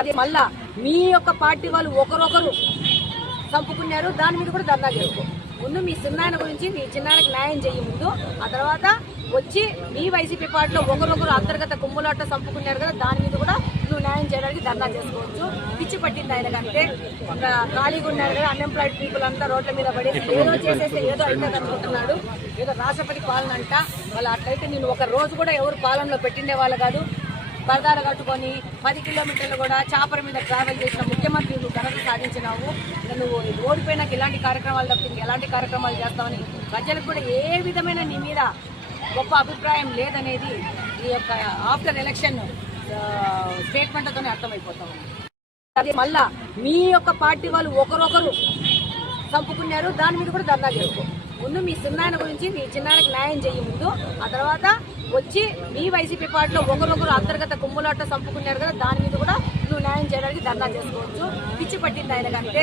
అది మళ్ళా మీ యొక్క పార్టీ వాళ్ళు ఒకరొకరు చంపుకున్నారు. దాని మీద కూడా ధర్నా చేసుకో. ముందు మీ చిన్నాయన గురించి మీ చిన్నాయనకి న్యాయం చేయ ముందు, ఆ తర్వాత వచ్చి మీ వైసీపీ పార్టీలో ఒకరొకరు అంతర్గత కుమ్ములాట చంపుకున్నారు కదా, దాని మీద కూడా నువ్వు న్యాయం చేయడానికి ధర్నా చేసుకోవచ్చు. పిచ్చి పట్టింది ఆయన కంటే. ఖాళీగా ఉన్నారు కదా, అన్ఎంప్లాయిడ్ పీపుల్ అంతా రోడ్ల మీద పడేసి ఏదో చేసేస్తే ఏదో అవుతుంది అనుకుంటున్నాడు. ఏదో రాష్ట్రపతి పాలన అంట. వాళ్ళు అట్లయితే నేను ఒక రోజు కూడా ఎవరు పాలనలో పెట్టిండే వాళ్ళు కాదు. పరదాలు కట్టుకొని 10 కిలోమీటర్లు కూడా చాపర మీద ట్రావెల్ చేసిన ముఖ్యమంత్రి నువ్వు ఘనత సాధించినావు. నువ్వు ఓడిపోయినాక ఇలాంటి కార్యక్రమాలు తప్పింది ఎలాంటి కార్యక్రమాలు చేస్తామని ప్రజలకు కూడా ఏ విధమైన నీ మీద గొప్ప అభిప్రాయం లేదనేది ఈ యొక్క ఆఫ్టర్ ఎలక్షన్ స్టేట్మెంట్తోనే అర్థమైపోతాం. అది మళ్ళా మీ యొక్క పార్టీ వాళ్ళు ఒకరొకరు చంపుకున్నారు. దాని మీద కూడా ధర్నా చేసుకో. ముందు మీ చిన్నాయన గురించి మీ చిన్నాయనకి న్యాయం చేయ ముందు, ఆ తర్వాత వచ్చి మీ వైసీపీ పార్టీలో ఒకరొకరు అంతర్గత కుమ్ములాట చంపుకున్నారు కదా, దాని మీద కూడా నువ్వు న్యాయం చేయడానికి ధర్నా చేసుకోవచ్చు. పిచ్చి పట్టింది ఆయన కంటే.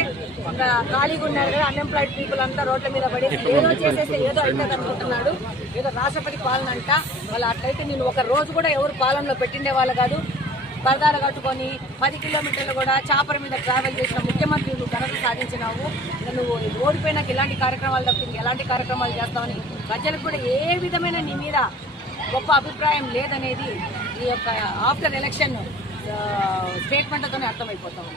ఖాళీగా ఉన్నారు కదా, అన్ఎంప్లాయిడ్ పీపుల్ అంతా రోడ్ల మీద పడేసి ఏదో చేసేస్తే ఏదో అవుతుంది అనుకుంటున్నాడు. ఏదో రాష్ట్రపతి పాలన అంట. వాళ్ళు అట్లయితే నేను ఒక రోజు కూడా ఎవరు పాలనలో పెట్టిండే వాళ్ళు కాదు. పరదాలు కట్టుకొని 10 కిలోమీటర్లు కూడా చాపర మీద ట్రావెల్ చేసిన ముఖ్యమంత్రి నువ్వు ఘనత సాధించినావు. నువ్వు ఓడిపోయినాక ఇలాంటి కార్యక్రమాలు తప్పింది ఎలాంటి కార్యక్రమాలు చేస్తామని ప్రజలకు కూడా ఏ విధమైన నీ మీద గొప్ప అభిప్రాయం లేదనేది ఈ యొక్క ఆఫ్టర్ ఎలక్షన్ స్టేట్మెంట్తోనే అర్థమైపోతాం.